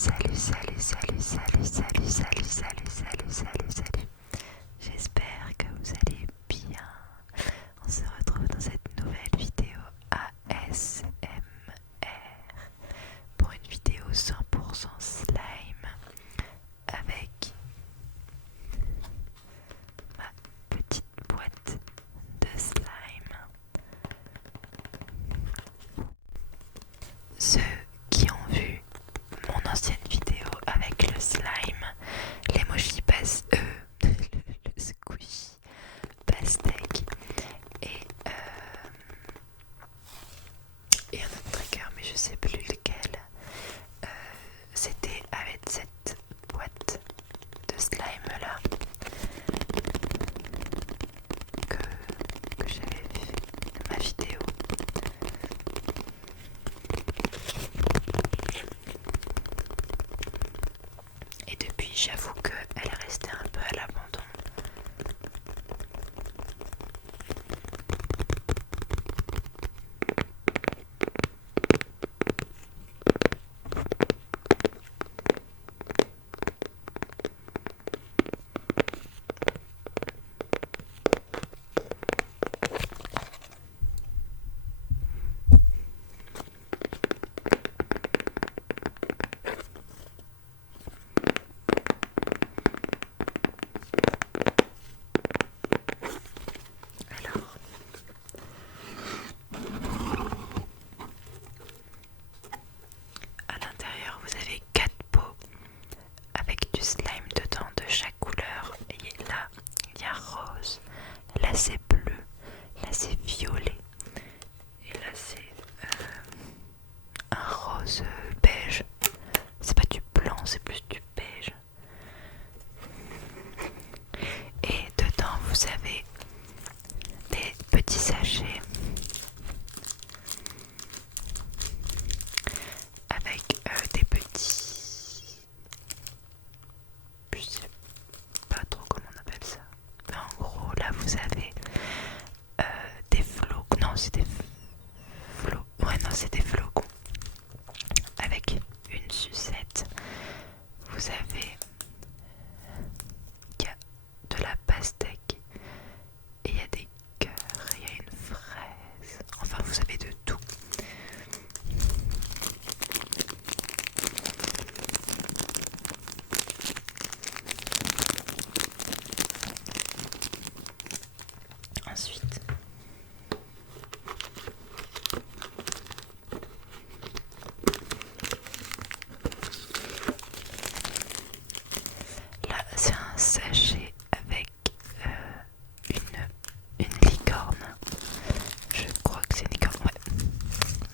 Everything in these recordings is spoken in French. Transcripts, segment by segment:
salut. J'espère que vous allez bien. On se retrouve dans cette nouvelle vidéo ASMR pour une vidéo 100% slime avec ma petite boîte de slime. Ceux qui ont vu mon ancienne vidéo avec le slime, l'emoji le squishy pastèque et un autre trigger, mais je sais plus lequel. C'était avec cette boîte de slime là que j'avais fait ma vidéo. Et depuis, j'avoue qu'elle est restée un peu à l'abandon. Alors, à l'intérieur, vous avez 4 pots avec du slime dedans de chaque couleur. Et là, il y a rose, là c'est bleu, là c'est violet, et là c'est un rose beige. C'est pas du blanc, c'est plus du beige. Et dedans, vous avez des petits sachets avec des petits... Je sais pas trop comment on appelle ça. Mais en gros, là vous avez des flocons. Non, c'est des flocons. Ouais, non, c'est des flocons. Avec une sucette. Vous avez... Il y a de la pastèque. Et il y a des cœurs. Il y a une fraise. Enfin, vous avez de tout. Ensuite, là c'est un sachet avec une licorne. Je crois que c'est une licorne. Ouais,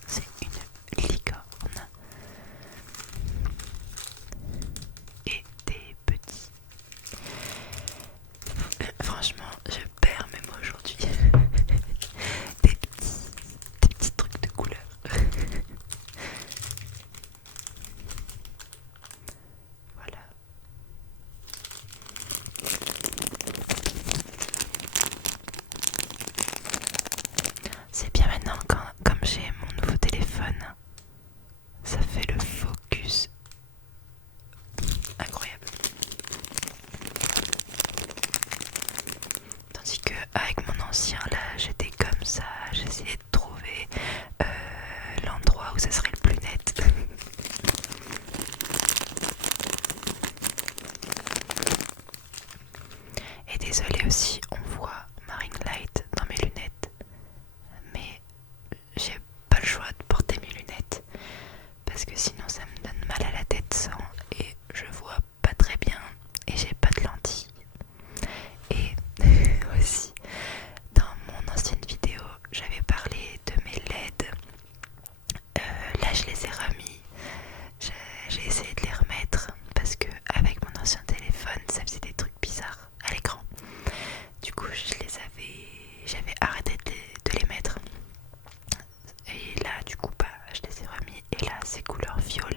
c'est une licorne. Et des petits. Franchement, je perds mes mots aujourd'hui. Des petits trucs de couleur. Voilà. C'est bien maintenant comme j'ai mon nouveau téléphone, ça fait le focus incroyable. Tandis que avec mon ancien là, j'étais comme ça, j'essayais de trouver l'endroit où ça serait le plus net. Et désolé aussi, on voit ma ring light dans mes lunettes, mais j'ai pas le choix de porter mes lunettes parce que sinon ça me donne mal à la tête sans, et je vois pas très bien et j'ai pas de lentilles. Et aussi, dans mon ancienne vidéo, j'avais parlé de mes LED. Là, je les ai remis. J'ai essayé de les remettre parce que avec mon ancien téléphone, ça faisait des trucs bizarres à l'écran. Du coup, j'avais arrêté de les mettre. Et là, du coup, bah, je les ai remis. Et là, c'est couleur violet.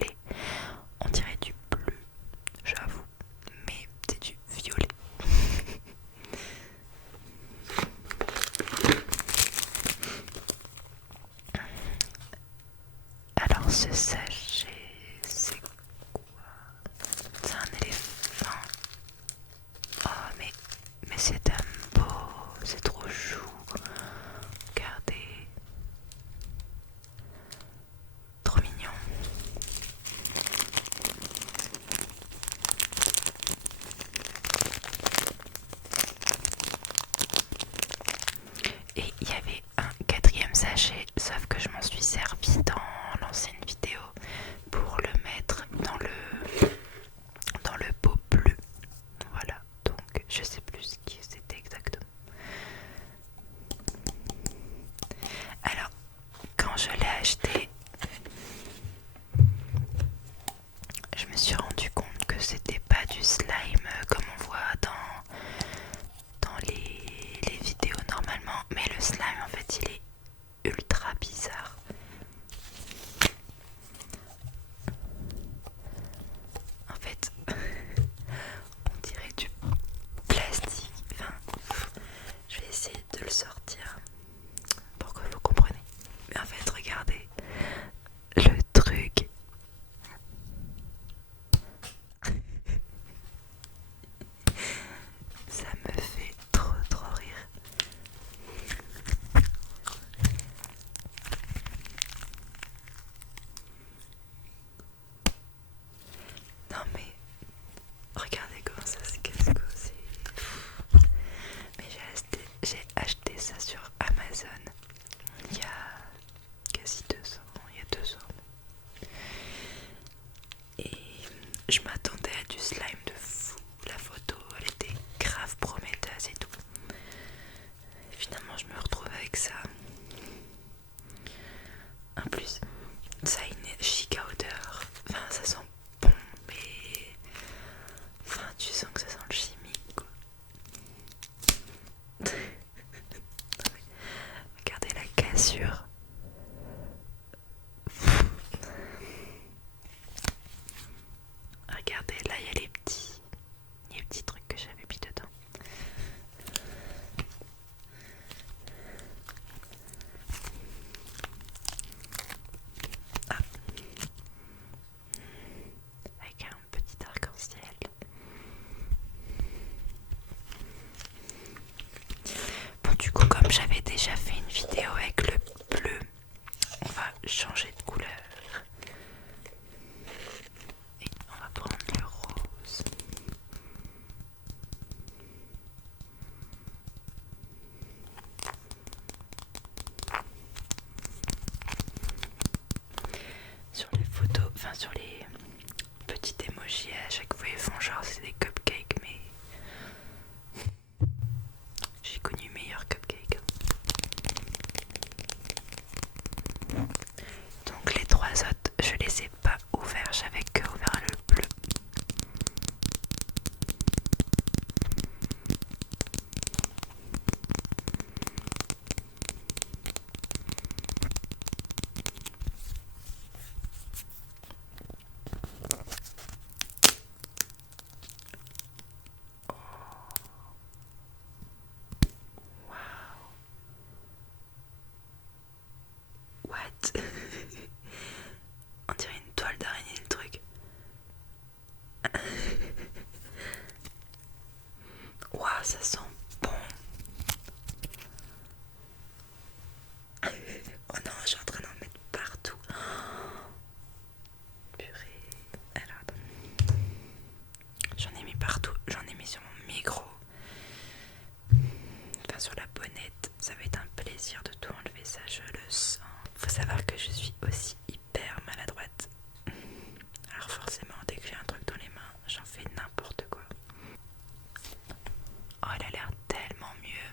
Je m'attendais à du slime de fou. La photo, elle était grave prometteuse et tout. Et finalement, je me retrouve avec ça. En plus, ça a une giga odeur. Enfin, ça sent bon, mais... Enfin, tu sens que ça sent le chimique, quoi. Regardez la cassure. Regardez, là, il y a les petits trucs que j'avais mis dedans. Ah. Avec un petit arc-en-ciel. Bon, du coup, comme j'avais déjà fait une vidéo avec le bleu, on va changer de couleur. Et on va prendre le rose. Sur les photos, enfin sur les petits emojis, à chaque fois ils font genre c'est des cupcakes, mais j'ai connu meilleur cupcake. Donc les trois autres, je les ai pas ouverts, j'avais que ouvert le bleu. What? On dirait une toile d'araignée le truc. Waouh, ça sent bon. Oh non, je suis en train d'en mettre partout. Purée. Alors attends. J'en ai mis partout. J'en ai mis sur mon micro. Enfin sur la bonnette. Ça va être un plaisir de tout enlever, ça je le sens. Faut savoir que je suis aussi hyper maladroite. Alors forcément, dès que j'ai un truc dans les mains, j'en fais n'importe quoi. Oh, elle a l'air tellement mieux.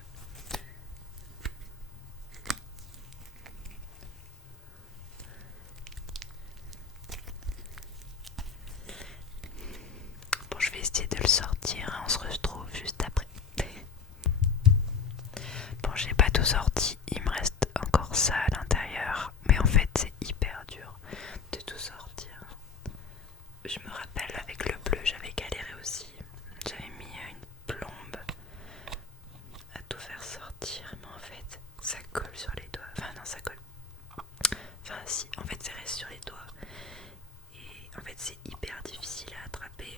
Bon, je vais essayer de le sortir, hein, on se retrouve juste après. Bon, j'ai pas tout sorti, il me reste encore ça à l'intérieur, mais en fait c'est hyper dur de tout sortir. Je me rappelle avec le bleu, j'avais galéré aussi. J'avais mis une plombe à tout faire sortir, mais en fait ça colle sur les doigts. Enfin non, ça colle. Enfin si, en fait ça reste sur les doigts. Et en fait c'est hyper difficile à attraper.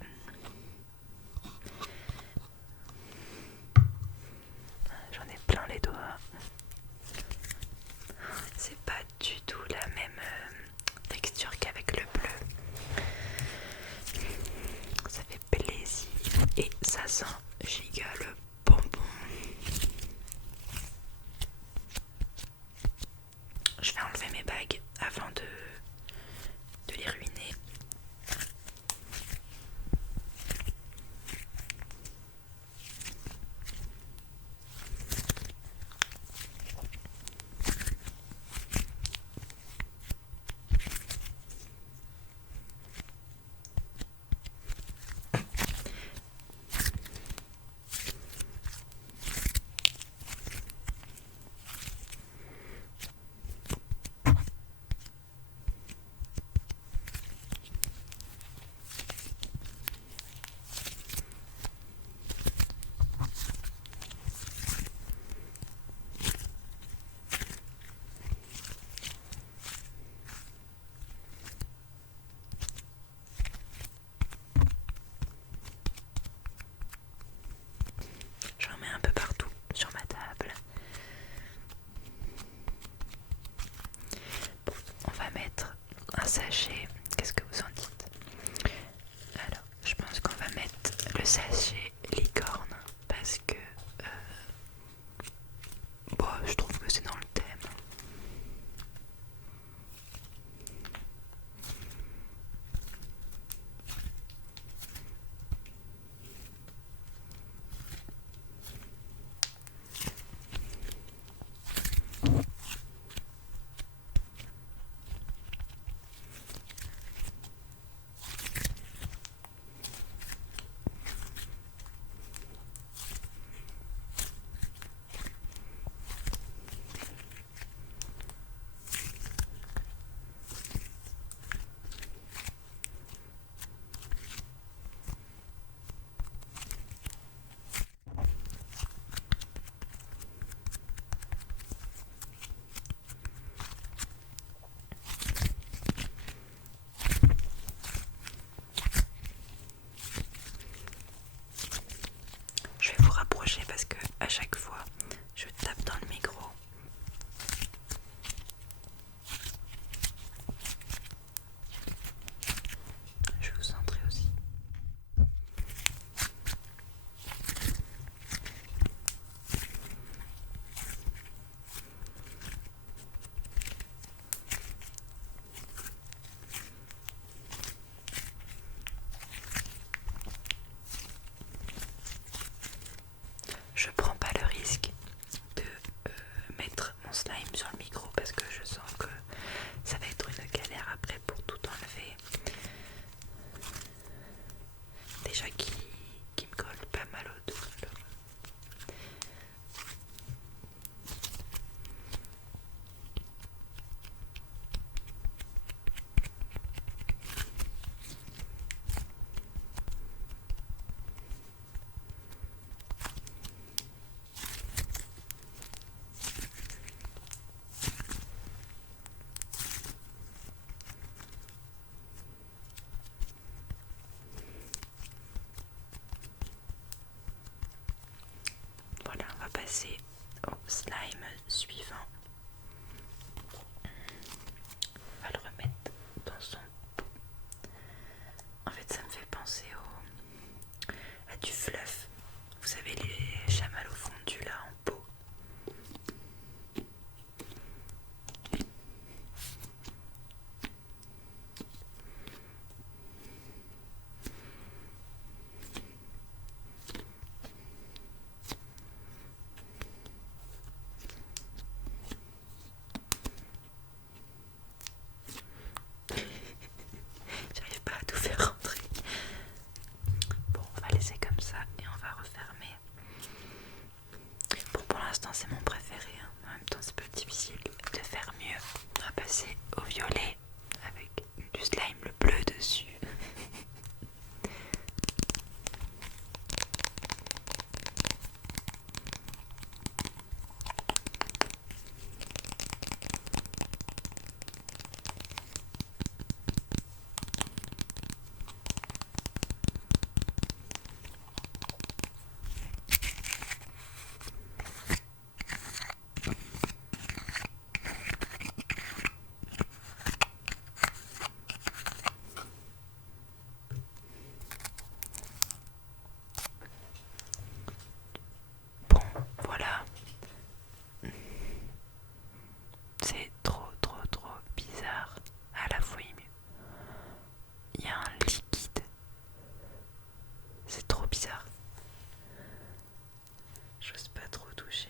J'en ai plein les doigts. C'est pas du tout la même texture qu'avec le bleu. Ça fait plaisir et ça sent giga le bonbon. Je vais enlever mes bagues avant de les ruiner. passer au slime suivant. On va le remettre dans son pot. En fait, ça me fait penser à du fluff. Vous savez, les chamallows fondus là en pot. J'arrive pas à tout faire rentrer. Bon, on va laisser comme ça et on va refermer. Bon, pour l'instant c'est mon préféré, hein. En même temps c'est pas difficile de faire mieux. On va passer au violet avec du slime le bleu dessus. Bon, voilà. C'est trop bizarre. À la fois, il y a un liquide. C'est trop bizarre. J'ose pas trop toucher.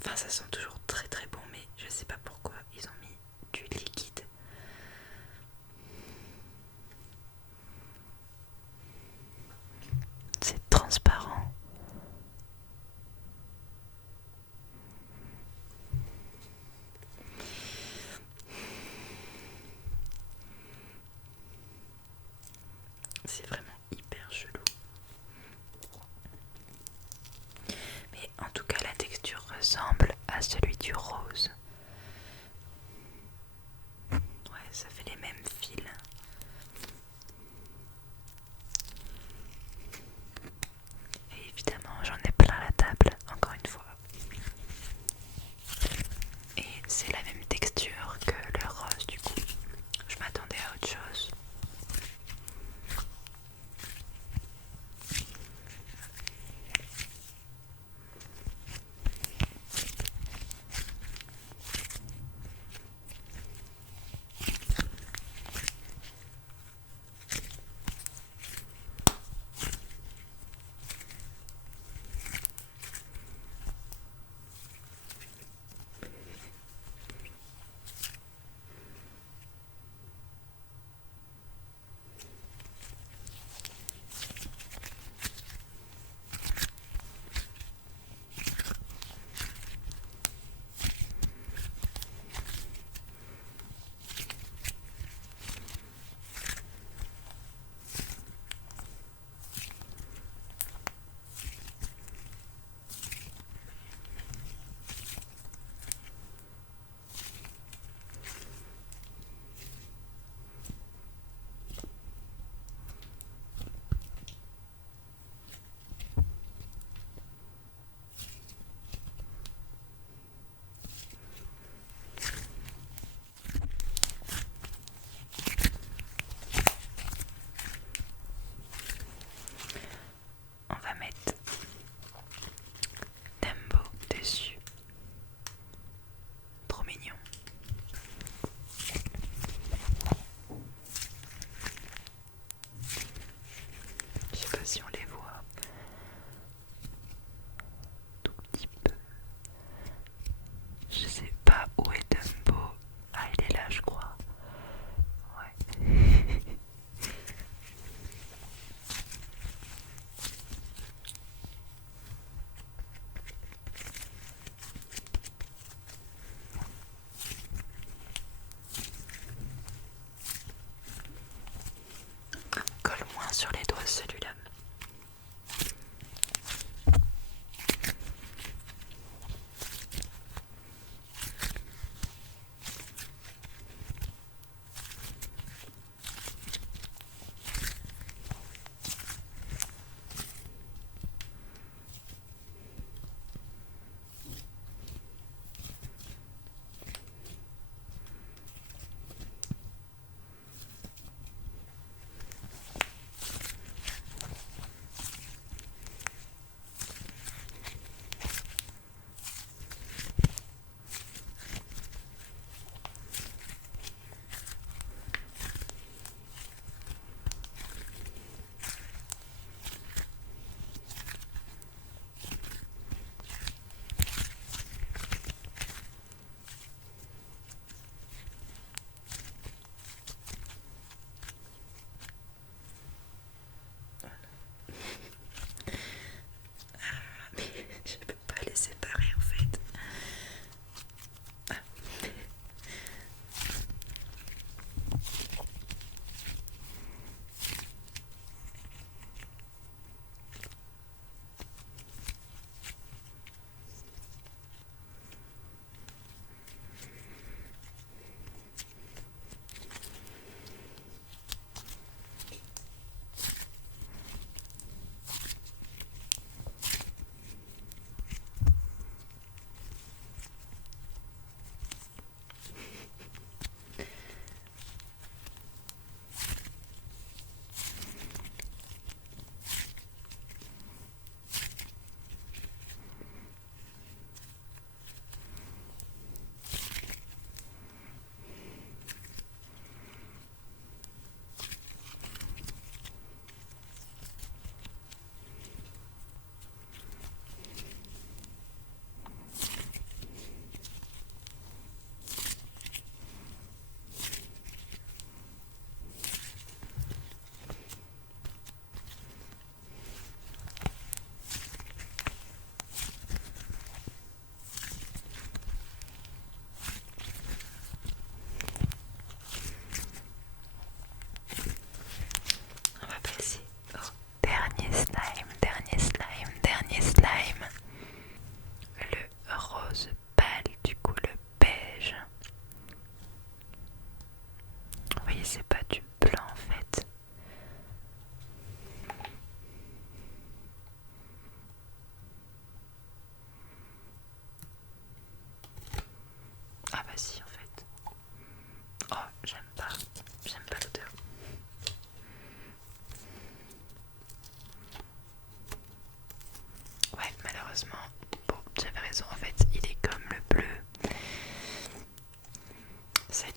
Enfin, ça sent toujours très bon, mais je sais pas pourquoi ils ont mis du liquide. C'est transparent. C'est vraiment hyper chelou. Mais en tout cas, la texture ressemble à celui du rose. Ouais, ça fait les mêmes fils. Et évidemment, j'en ai plein la table, encore une fois. Et c'est la même texture que le rose du coup. Je m'attendais à autre chose.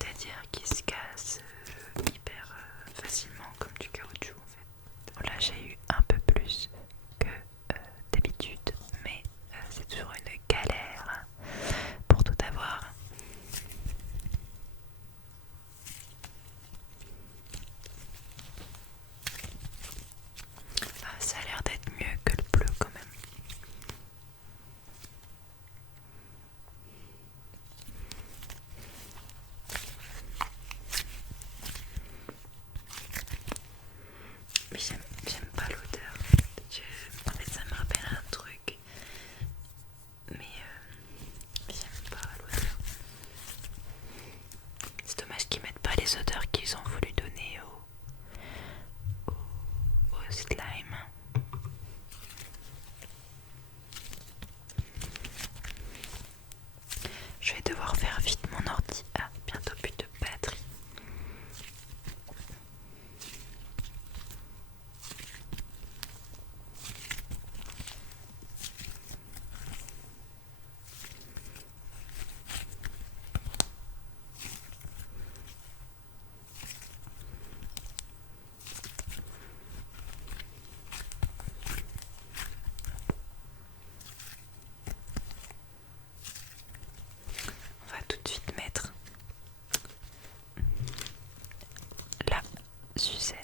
c'est-à-dire qu'il se casse hyper facilement comme du caoutchouc en fait. Là j'ai eu un peu plus que d'habitude, mais c'est toujours une galère pour tout avoir. Ah, ça a l'air d'être mieux que le bleu quand même. Mais j'aime pas l'odeur. En fait, ça me rappelle un truc. Mais j'aime pas l'odeur. C'est dommage qu'ils mettent pas les odeurs qu'ils ont voulu donner au slime. Je vais devoir faire vite, mon ordi a bientôt plus de batterie. On va tout de suite mettre la sucette.